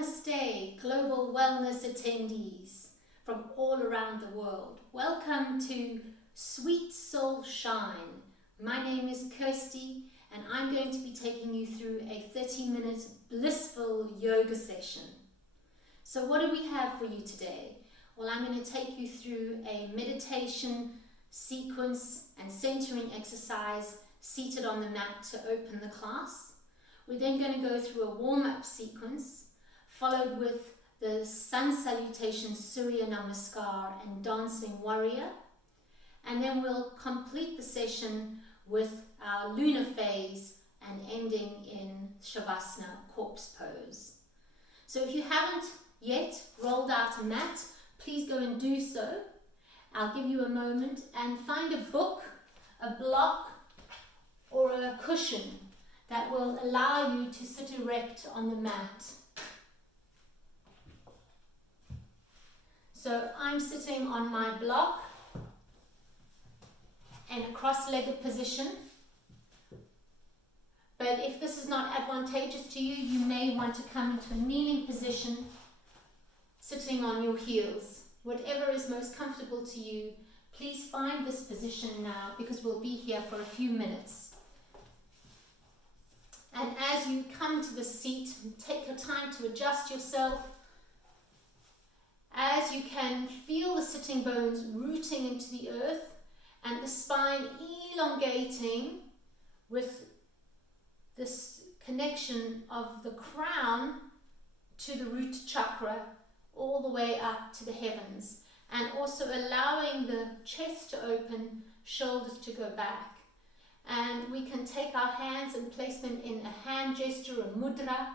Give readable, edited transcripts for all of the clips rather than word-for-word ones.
Namaste, global wellness attendees from all around the world. Welcome to Sweet Soul Shine. My name is Kirsty and I'm going to be taking you through a 30-minute blissful yoga session. So what do we have for you today? Well, I'm going to take you through a meditation sequence and centering exercise seated on the mat to open the class. We're then going to go through a warm-up sequence, followed with the sun salutation, Surya Namaskar and dancing warrior. And then we'll complete the session with our lunar phase and ending in Shavasana, corpse pose. So if you haven't yet rolled out a mat, please go and do so. I'll give you a moment and find a book, a block, or a cushion that will allow you to sit erect on the mat. So I'm sitting on my block in a cross-legged position. But if this is not advantageous to you, you may want to come into a kneeling position, sitting on your heels. Whatever is most comfortable to you, please find this position now because we'll be here for a few minutes. And as you come to the seat, take your time to adjust yourself. As you can feel the sitting bones rooting into the earth and the spine elongating with this connection of the crown to the root chakra all the way up to the heavens, and also allowing the chest to open, shoulders to go back. And we can take our hands and place them in a hand gesture, a mudra,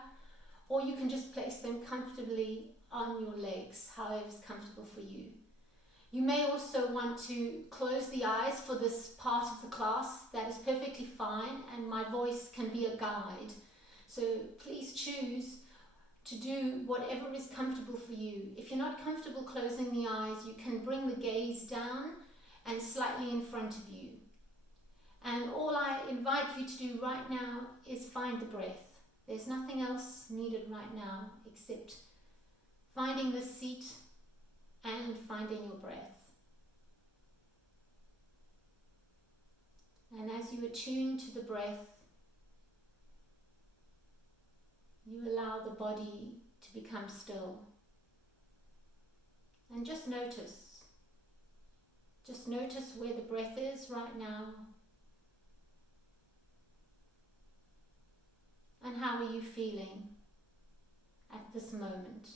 or you can just place them comfortably on your legs, however is comfortable for you. You may also want to close the eyes for this part of the class. That is perfectly fine, and my voice can be a guide. So please choose to do whatever is comfortable for you. If you're not comfortable closing the eyes, you can bring the gaze down and slightly in front of you. And all I invite you to do right now is find the breath. There's nothing else needed right now except finding the seat and finding your breath. And as you attune to the breath, you allow the body to become still. And just notice where the breath is right now. And how are you feeling at this moment?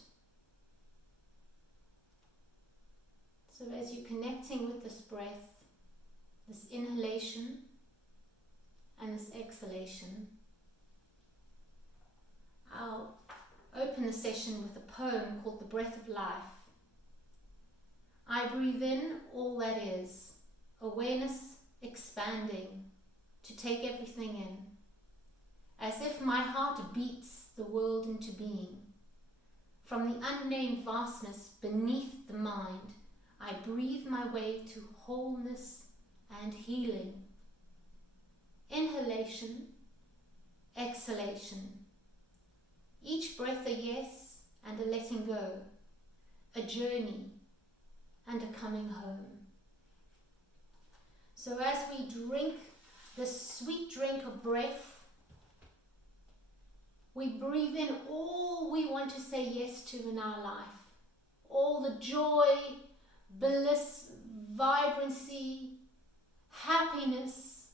So as you're connecting with this breath, this inhalation and this exhalation, I'll open the session with a poem called The Breath of Life. I breathe in all that is, awareness expanding to take everything in, as if my heart beats the world into being. From the unnamed vastness beneath the mind, I breathe my way to wholeness and healing. Inhalation, exhalation. Each breath a yes and a letting go, a journey and a coming home. So as we drink this sweet drink of breath, we breathe in all we want to say yes to in our life. All the joy, bliss, vibrancy, happiness,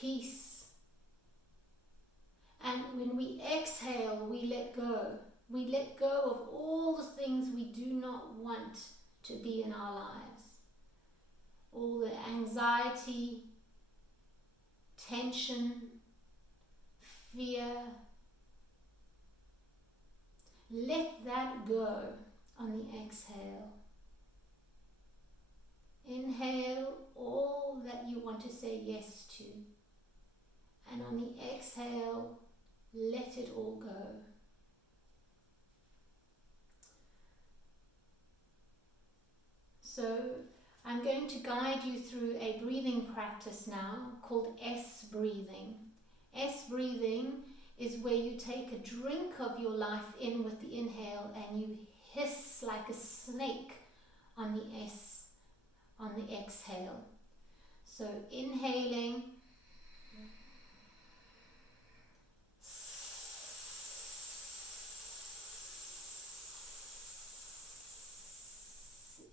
peace. And when we exhale, we let go. We let go of all the things we do not want to be in our lives. All the anxiety, tension, fear. Let that go on the exhale. Inhale all that you want to say yes to. And on the exhale, let it all go. So I'm going to guide you through a breathing practice now called S breathing. S breathing is where you take a drink of your life in with the inhale and you hiss like a snake on the exhale. So inhaling,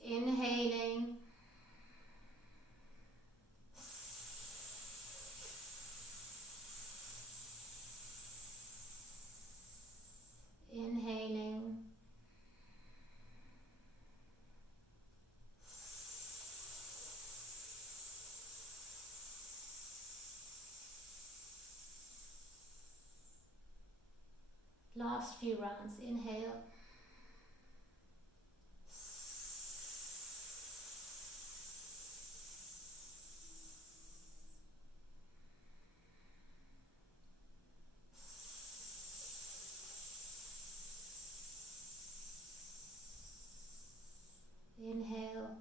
inhaling, inhaling, last few rounds. Inhale, inhale,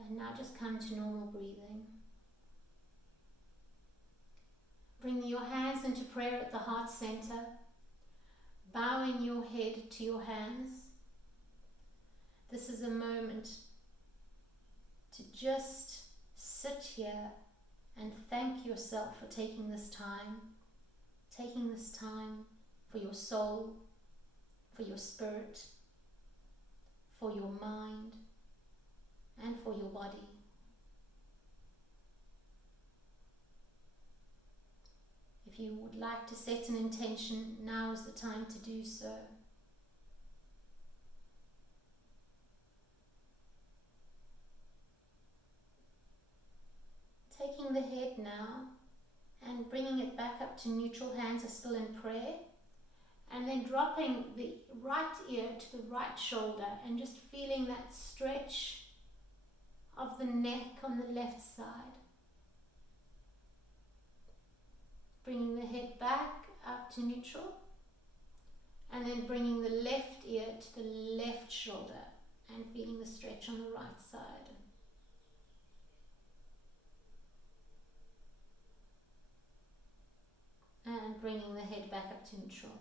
and now just come to normal breathing. Bring your hands into prayer at the heart center, bowing your head to your hands. This is a moment to just sit here and thank yourself for taking this time for your soul, for your spirit, for your mind, and for your body. If you would like to set an intention, now is the time to do so. Taking the head now and bringing it back up to neutral, hands are still in prayer, and then dropping the right ear to the right shoulder and just feeling that stretch of the neck on the left side. Bringing the head back up to neutral, and then bringing the left ear to the left shoulder and feeling the stretch on the right side. And bringing the head back up to neutral.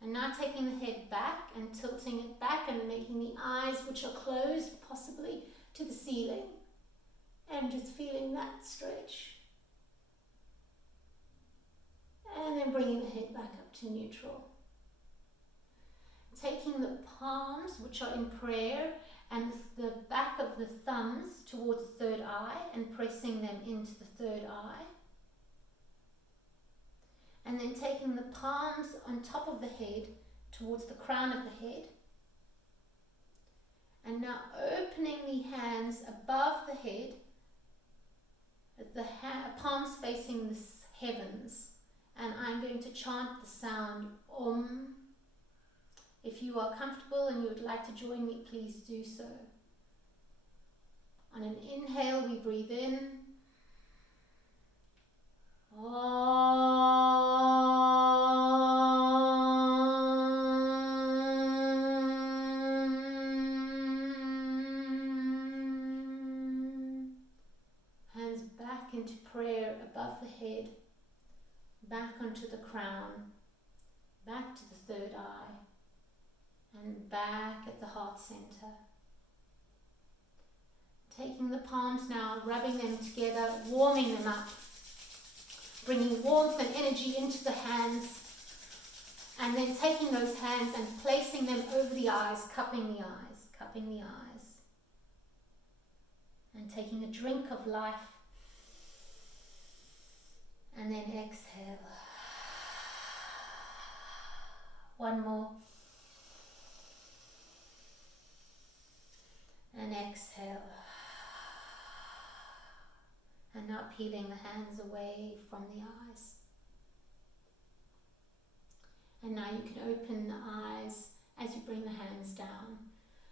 And now taking the head back and tilting it back and making the eyes, which are closed possibly, to the ceiling, and just feeling that stretch. And then bringing the head back up to neutral. Taking the palms, which are in prayer, and the back of the thumbs towards the third eye and pressing them into the third eye. And then taking the palms on top of the head towards the crown of the head. And now opening the hands above the head, the palms facing the heavens. And I'm going to chant the sound Om. If you are comfortable and you would like to join me, please do so. On an inhale, we breathe in. Hands back into prayer above the head, back onto the crown, back to the third eye, and back at the heart center. Taking the palms now, rubbing them together, warming them up, bringing warmth and energy into the hands, and then taking those hands and placing them over the eyes, cupping the eyes, and taking a drink of life, and then exhale. One more. And exhale. And now peeling the hands away from the eyes. And now you can open the eyes as you bring the hands down.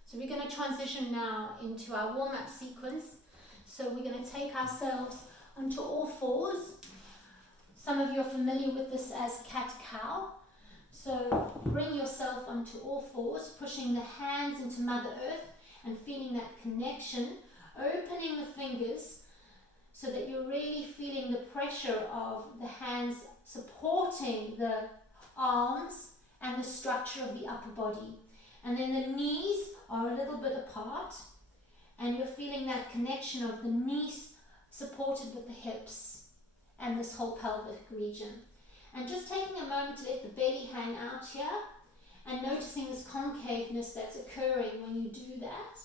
So we're going to transition now into our warm-up sequence. So we're going to take ourselves onto all fours. Some of you are familiar with this as cat-cow. So bring yourself onto all fours, pushing the hands into Mother Earth and feeling that connection opening the fingers so that you're really feeling the pressure of the hands supporting the arms and the structure of the upper body. And then the knees are a little bit apart, and you're feeling that connection of the knees supported with the hips and this whole pelvic region. And just taking a moment to let the belly hang out here and noticing this concaveness that's occurring when you do that.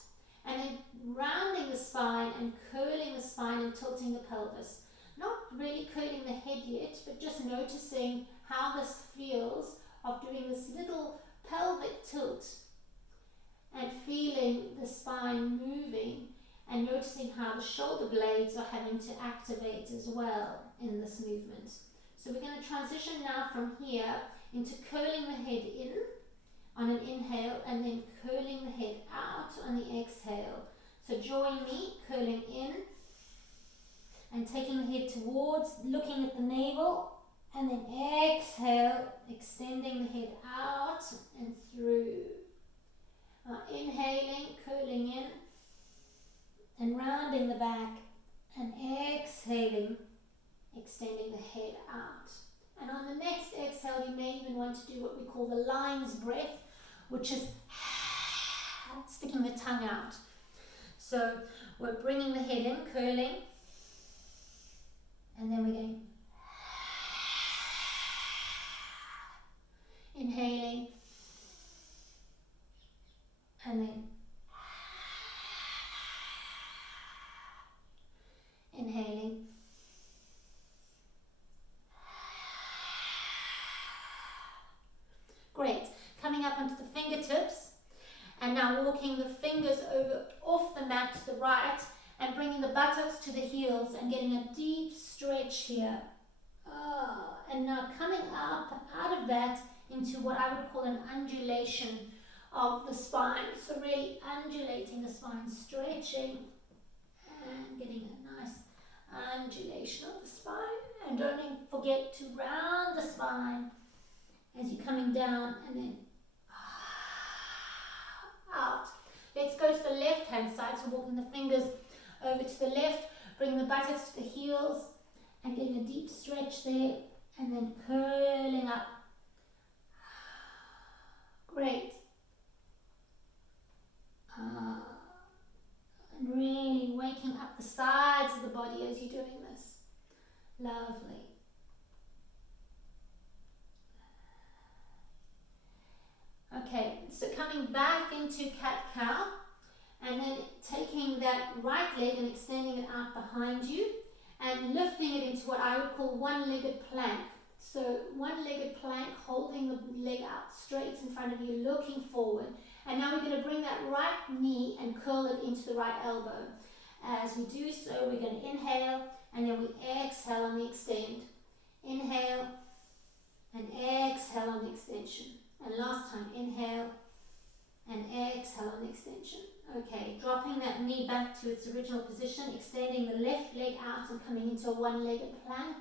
And then rounding the spine and curling the spine and tilting the pelvis. Not really curling the head yet, but just noticing how this feels of doing this little pelvic tilt and feeling the spine moving and noticing how the shoulder blades are having to activate as well in this movement. So we're going to transition now from here into curling the head in on an inhale and then curling the head out on the exhale. So join me, curling in and taking the head towards, looking at the navel, and then exhale, extending the head out and through. Inhaling, curling in and rounding the back, and exhaling, extending the head out. And on the next exhale, you may even want to do what we call the lion's breath, which is sticking the tongue out. So we're bringing the head in, curling, and then we're going inhaling, and then inhaling, great. Coming up onto the fingertips, and now walking the fingers over off the mat to the right and bringing the buttocks to the heels and getting a deep stretch here. And now coming up out of that into what I would call an undulation of the spine. So really undulating the spine, stretching and getting a nice undulation of the spine. And don't forget to round the spine as you're coming down and then out. Let's go to the left hand side. So walking the fingers over to the left, bring the buttocks to the heels and getting a deep stretch there and then curling up. Great. And really waking up the sides of the body as you're doing this. Lovely. Okay, so coming back into cat-cow and then taking that right leg and extending it out behind you and lifting it into what I would call one-legged plank. So one-legged plank, holding the leg out straight in front of you, looking forward. And now we're going to bring that right knee and curl it into the right elbow. As we do so, we're going to inhale and then we exhale on the extend. Inhale and exhale on the extension. And last time, inhale and exhale on the extension. Okay, dropping that knee back to its original position, extending the left leg out and coming into a one-legged plank.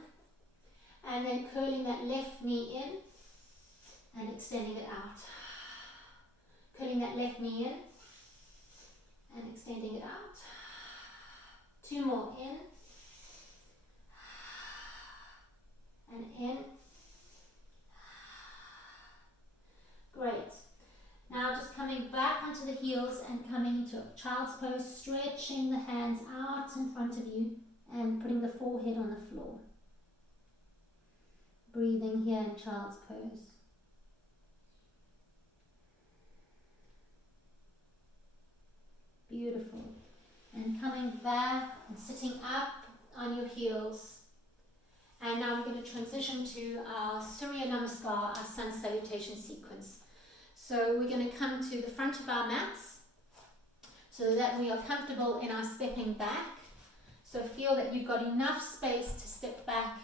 And then curling that left knee in and extending it out. Curling that left knee in and extending it out. Two more, in and in. Great. Now just coming back onto the heels and coming into a child's pose, stretching the hands out in front of you and putting the forehead on the floor. Breathing here in child's pose. Beautiful. And coming back and sitting up on your heels. And now we're going to transition to our Surya Namaskar, our sun salutation sequence. So we're going to come to the front of our mats so that we are comfortable in our stepping back. So feel that you've got enough space to step back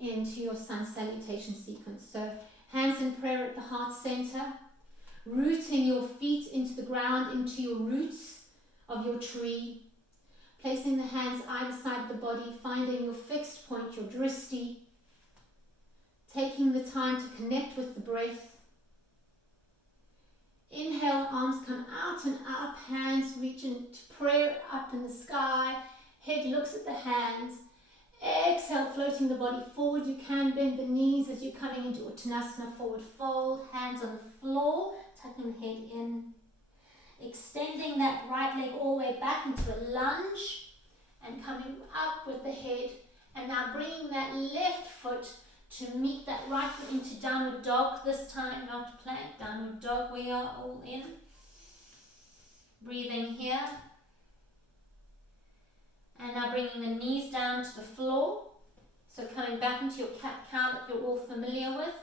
into your sun salutation sequence. So hands in prayer at the heart center, rooting your feet into the ground, into your roots of your tree, placing the hands either side of the body, finding your fixed point, your drishti, taking the time to connect with the breath, Inhale, arms come out and up, hands reach into prayer up in the sky, head looks at the hands. Exhale, floating the body forward. You can bend the knees as you're coming into Uttanasana, forward fold, hands on the floor, tucking the head in. Extending that right leg all the way back into a lunge and coming up with the head. And now bringing that left foot to meet that right foot into downward dog. This time not plank, downward dog. We are all in. Breathing here. And now bringing the knees down to the floor. So coming back into your cat-cow that you're all familiar with.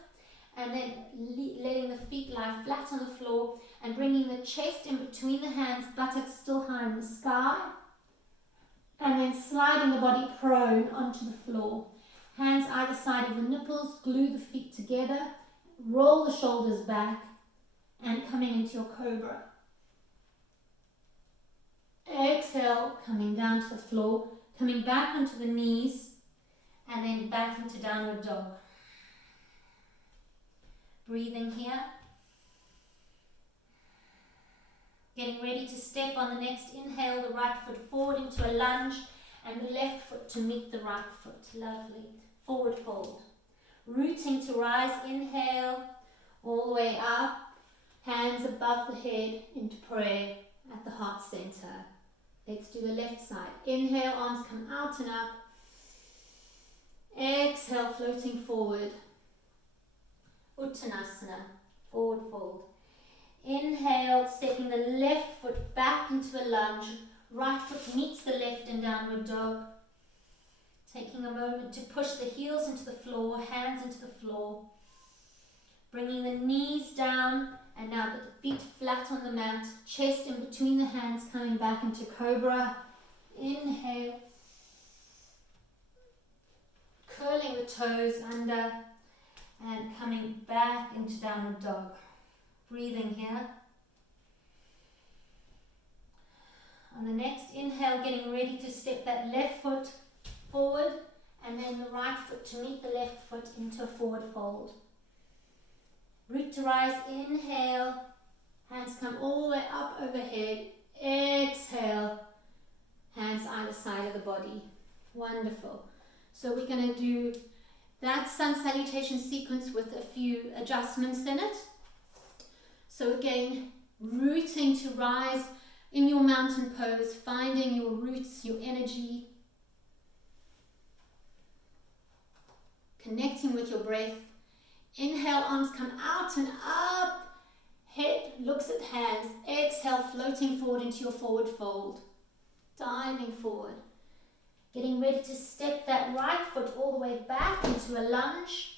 And then letting the feet lie flat on the floor and bringing the chest in between the hands, buttocks still high in the sky. And then sliding the body prone onto the floor. Hands either side of the nipples, glue the feet together, roll the shoulders back, and coming into your cobra. Exhale, coming down to the floor, coming back onto the knees, and then back into downward dog. Breathing here. Getting ready to step on the next inhale, the right foot forward into a lunge, and the left foot to meet the right foot. Lovely. Forward fold. Rooting to rise, inhale, all the way up, hands above the head into prayer at the heart center. Let's do the left side. Inhale, arms come out and up. Exhale, floating forward. Uttanasana, forward fold. Inhale, stepping the left foot back into a lunge. Right foot meets the left in downward dog. Taking a moment to push the heels into the floor, hands into the floor. Bringing the knees down and now the feet flat on the mat. Chest in between the hands, coming back into cobra. Inhale. Curling the toes under and coming back into downward dog. Breathing here. On the next inhale, getting ready to step that left foot forward and then the right foot to meet the left foot into a forward fold. Root to rise, inhale, hands come all the way up overhead, exhale, hands either side of the body. Wonderful. So we're going to do that sun salutation sequence with a few adjustments in it. So again, rooting to rise in your mountain pose, finding your roots, your energy, connecting with your breath. Inhale, arms come out and up, head looks at hands. Exhale, floating forward into your forward fold, diving forward. Getting ready to step that right foot all the way back into a lunge.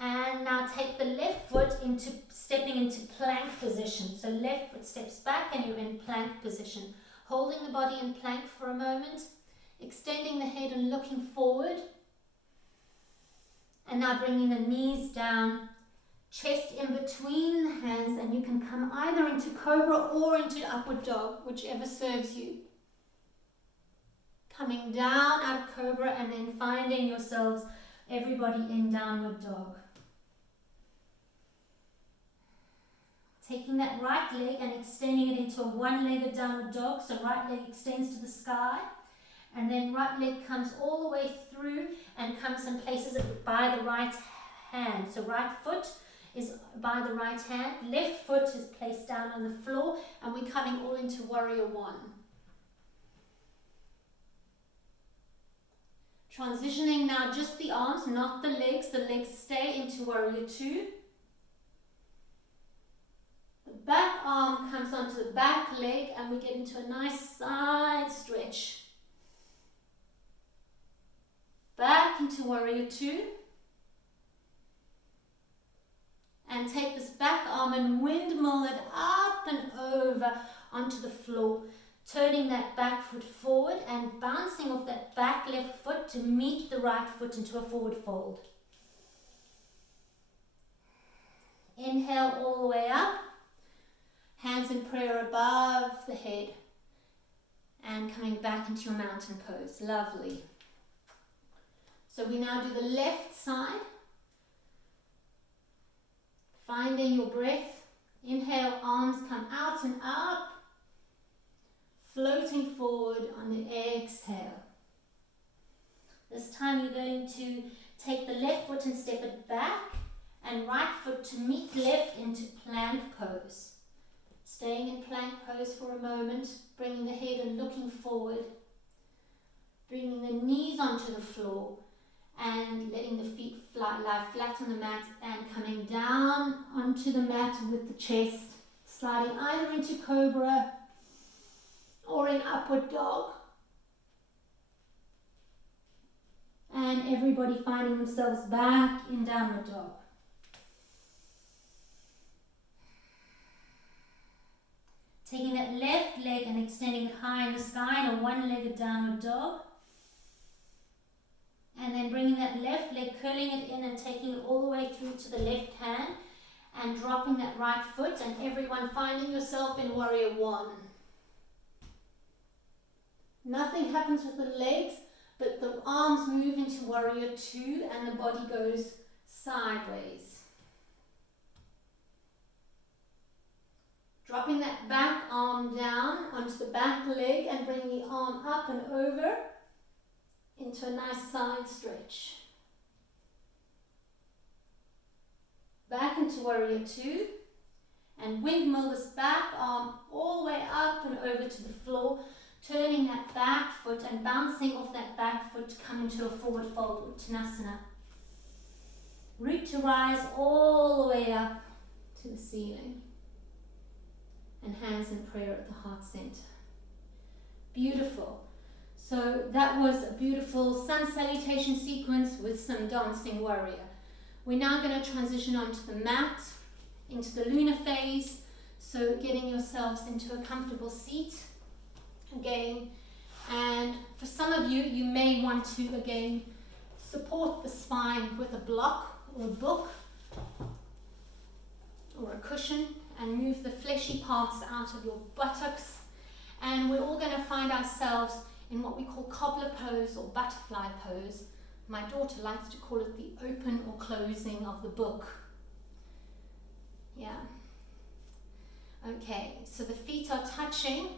And now take the left foot into stepping into plank position. So left foot steps back and you're in plank position. Holding the body in plank for a moment. Extending the head and looking forward. And now bringing the knees down. Chest in between the hands, and you can come either into cobra or into upward dog, whichever serves you. Coming down out of cobra and then finding yourselves, everybody in downward dog. Taking that right leg and extending it into a one-legged downward dog, so right leg extends to the sky, and then right leg comes all the way through and comes and places it by the right hand. So right foot is by the right hand, left foot is placed down on the floor, and we're coming all into warrior one. Transitioning now just the arms, not the legs stay into warrior two. The back arm comes onto the back leg and we get into a nice side stretch. Back into warrior two. And take this back arm and windmill it up and over onto the floor, turning that back foot forward and bouncing off that back left foot to meet the right foot into a forward fold. Inhale all the way up, hands in prayer above the head, and coming back into your mountain pose. Lovely. So we now do the left side. Finding your breath. Inhale, arms come out and up. Floating forward on the exhale. This time you're going to take the left foot and step it back, and right foot to meet left into plank pose. Staying in plank pose for a moment, bringing the head and looking forward, bringing the knees onto the floor and letting the feet lie flat on the mat, and coming down onto the mat with the chest, sliding either into cobra or in upward dog. And everybody finding themselves back in downward dog. Taking that left leg and extending it high in the sky in a one-legged downward dog. And then bringing that left leg, curling it in and taking it all the way through to the left hand and dropping that right foot, and everyone finding yourself in warrior one. Nothing happens with the legs, but the arms move into warrior two and the body goes sideways. Dropping that back arm down onto the back leg and bringing the arm up and over into a nice side stretch. Back into warrior two, and windmill this back arm all the way up and over to the floor, turning that back foot and bouncing off that back foot to come into a forward fold, Uttanasana. Root to rise all the way up to the ceiling. And hands in prayer at the heart center. Beautiful. So that was a beautiful sun salutation sequence with some dancing warrior. We're now going to transition onto the mat, into the lunar phase. So getting yourselves into a comfortable seat again. And for some of you, you may want to again support the spine with a block or a book or a cushion, and move the fleshy parts out of your buttocks. And we're all going to find ourselves in what we call cobbler pose or butterfly pose. My daughter likes to call it the open or closing of the book. Yeah. Okay, so the feet are touching,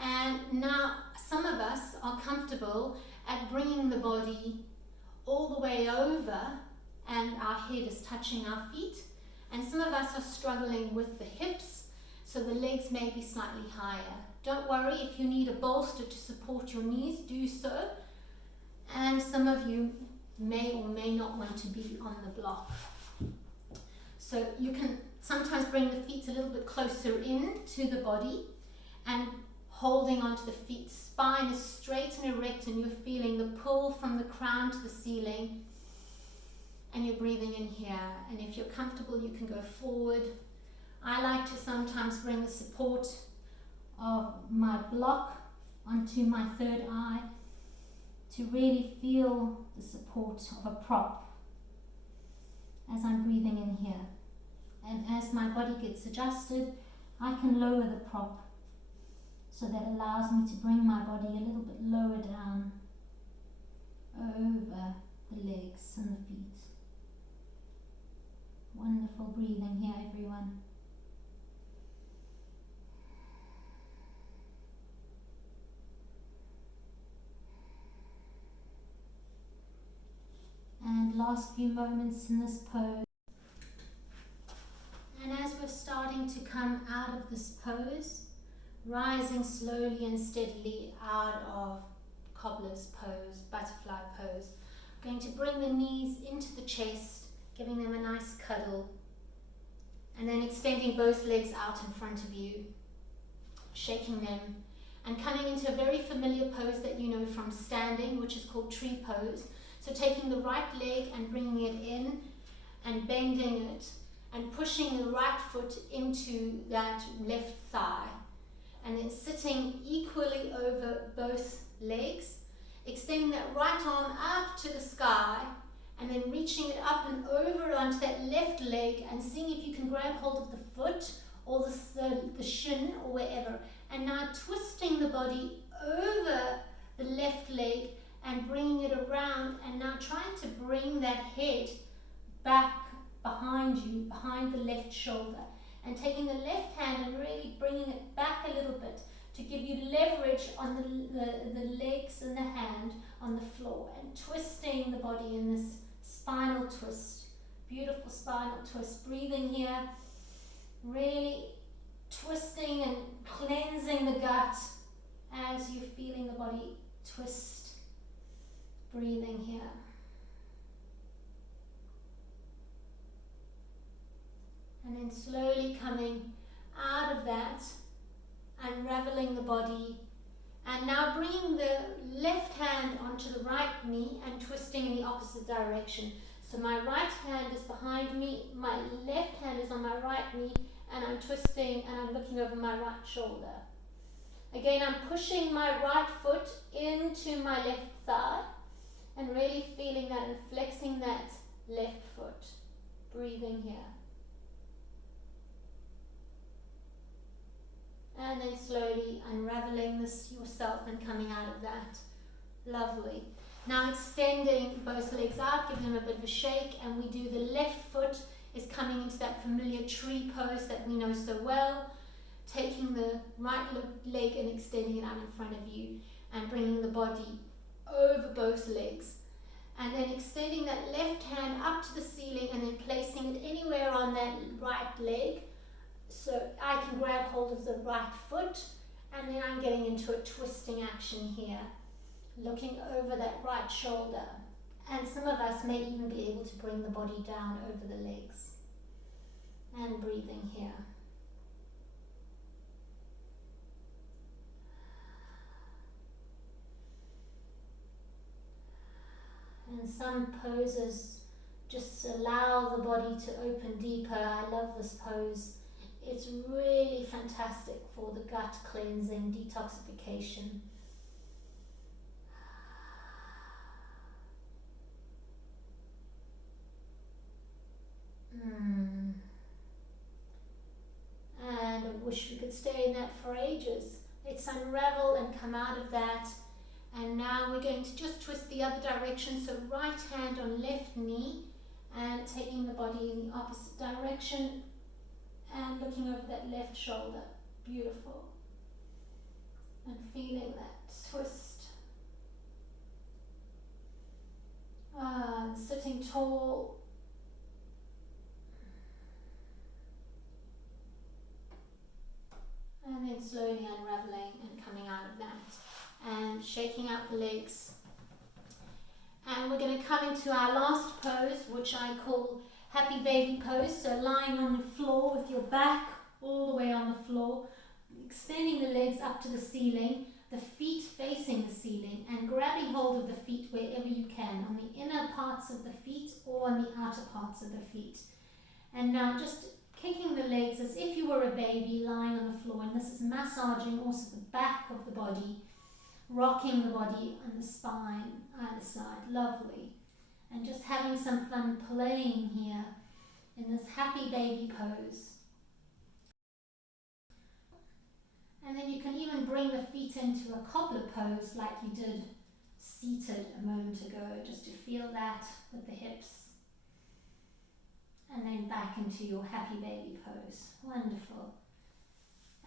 and now some of us are comfortable at bringing the body all the way over and our head is touching our feet. And some of us are struggling with the hips, so the legs may be slightly higher. Don't worry, if you need a bolster to support your knees, do so. And some of you may or may not want to be on the block. So you can sometimes bring the feet a little bit closer in to the body and holding onto the feet. Spine is straight and erect, and you're feeling the pull from the crown to the ceiling. And you're breathing in here, and if you're comfortable you can go forward. I like to sometimes bring the support of my block onto my third eye to really feel the support of a prop as I'm breathing in here. And as my body gets adjusted, I can lower the prop, so that allows me to bring my body a little bit lower down over the legs and the feet. Wonderful breathing here, everyone. And last few moments in this pose. And as we're starting to come out of this pose, rising slowly and steadily out of cobbler's pose, butterfly pose, I'm going to bring the knees into the chest, giving them a nice cuddle, and then extending both legs out in front of you, shaking them, and coming into a very familiar pose that you know from standing, which is called tree pose. So taking the right leg and bringing it in and bending it and pushing the right foot into that left thigh, and then sitting equally over both legs, extending that right arm up to the sky, and then reaching it up and over onto that left leg, and seeing if you can grab hold of the foot or the shin or wherever, and now twisting the body over the left leg and bringing it around, and now trying to bring that head back behind you, behind the left shoulder, and taking the left hand and really bringing it back a little bit to give you leverage on the legs and the hand on the floor, and twisting the body in this spinal twist. Beautiful spinal twist. Breathing here, really twisting and cleansing the gut as you're feeling the body twist. Breathing here. And then slowly coming out of that, unraveling the body, and now bringing the left hand onto the right knee and twisting in the opposite direction. So my right hand is behind me, my left hand is on my right knee, and I'm twisting and I'm looking over my right shoulder. Again, I'm pushing my right foot into my left thigh and really feeling that and flexing that left foot. Breathing here. And then slowly unraveling this yourself and coming out of that. Lovely. Now extending both legs out, giving them a bit of a shake, and we do the left foot is coming into that familiar tree pose that we know so well, taking the right leg and extending it out in front of you and bringing the body over both legs. And then extending that left hand up to the ceiling and then placing it anywhere on that right leg. So I can grab hold of the right foot, and then I'm getting into a twisting action here, looking over that right shoulder. And some of us may even be able to bring the body down over the legs. And breathing here. And some poses just allow the body to open deeper. I love this pose. It's really fantastic for the gut cleansing, detoxification. And I wish we could stay in that for ages. Let's unravel and come out of that. And now we're going to just twist the other direction. So right hand on left knee and taking the body in the opposite direction and looking over that left shoulder. Beautiful. And feeling that twist. Sitting tall. And then slowly unraveling and coming out of that. And shaking out the legs. And we're going to come into our last pose, which I call happy baby pose. So lying on the floor with your back all the way on the floor, extending the legs up to the ceiling, the feet facing the ceiling, and grabbing hold of the feet wherever you can, on the inner parts of the feet or on the outer parts of the feet. And now just kicking the legs as if you were a baby lying on the floor, and this is massaging also the back of the body, rocking the body on the spine, either side. Lovely. And just having some fun playing here in this happy baby pose. And then you can even bring the feet into a cobbler pose like you did seated a moment ago, just to feel that with the hips. And then back into your happy baby pose. Wonderful.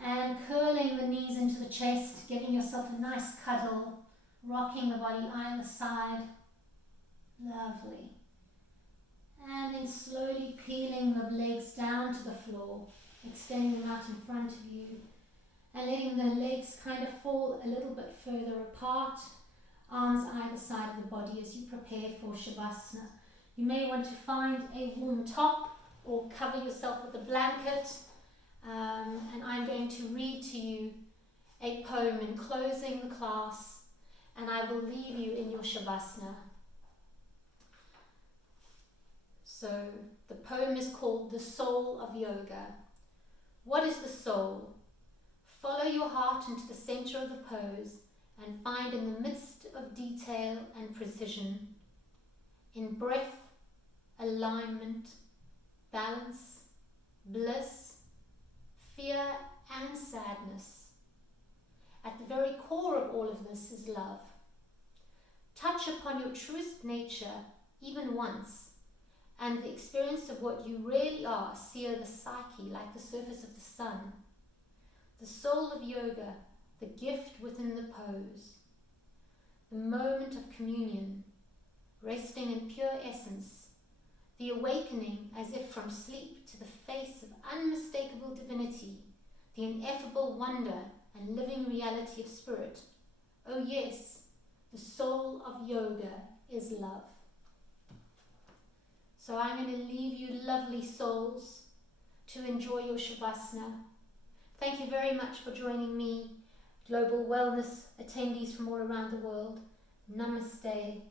And curling the knees into the chest, giving yourself a nice cuddle, rocking the body either side. Lovely. And then slowly peeling the legs down to the floor, extending them out in front of you, and letting the legs kind of fall a little bit further apart, arms either side of the body as you prepare for Shavasana. You may want to find a warm top or cover yourself with a blanket. And I'm going to read to you a poem in closing the class, and I will leave you in your Shavasana. So the poem is called The Soul of Yoga. What is the soul? Follow your heart into the center of the pose and find in the midst of detail and precision, in breath, alignment, balance, bliss, fear and sadness. At the very core of all of this is love. Touch upon your truest nature even once, and the experience of what you really are sear the psyche like the surface of the sun. The soul of yoga, the gift within the pose, the moment of communion, resting in pure essence, the awakening as if from sleep to the face of unmistakable divinity, the ineffable wonder and living reality of spirit. Oh yes, the soul of yoga is love. So I'm going to leave you, lovely souls, to enjoy your Shavasana. Thank you very much for joining me, global wellness attendees from all around the world. Namaste.